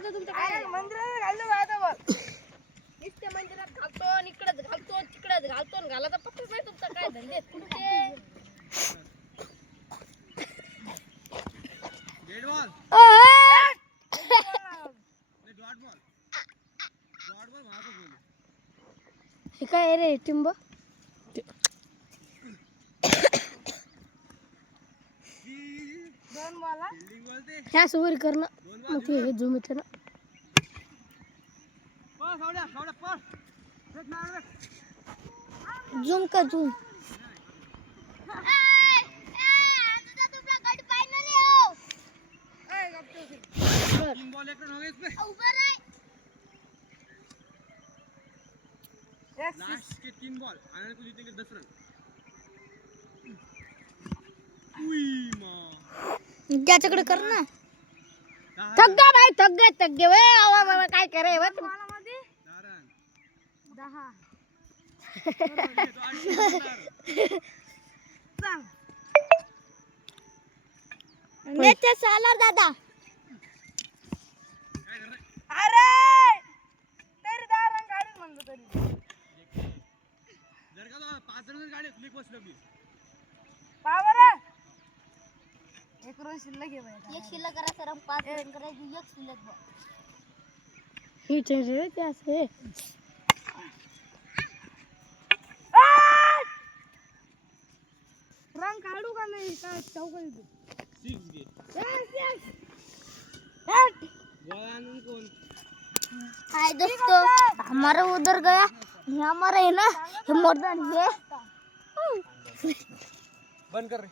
आता तुमचं काय मंदिरात घालतो आता बघ नुसते मंदिरात घालतो आणि इकडेच घालतो तिकडेच घालतो आणि घालायचा पत्ताच नाही तुमचा काय धंदे तुमचे डेड बॉल डॉट बॉल मागं बोल हे काय रे टिंब दोन बॉल फील्डिंग बोलते ह्या सुवर करणं मग ते हे झूम येते ना पास सावड्या पास एक मार रे झूम का झूम तीन बॉल एक रन हो गए इसमें लास्ट के 3 बॉल आनंद को जीतेंगे 10 रन उई मां त्याच्याकडे कर ना थक गे वे आवा बाबा काय करे व तुम्हाला मध्ये 10 नेते साला दादा अरे तरी 10 रन काढून म्हणलो तरी जर का तो 5 रन गाडी क्लिक बसलो की पावर एक रन शिल्लक आहे भाई एक शिल्लक करायचं रन 5 रन करायची एक शिल्लक बघ ही रे ते असे रन काढू का नाही काय चौका दे 6 गे यस बॉल आनंद कौन हाय दोस्तों हमारा उधर गया ये हमारा है ना ये मर्दान ये बंद कर रे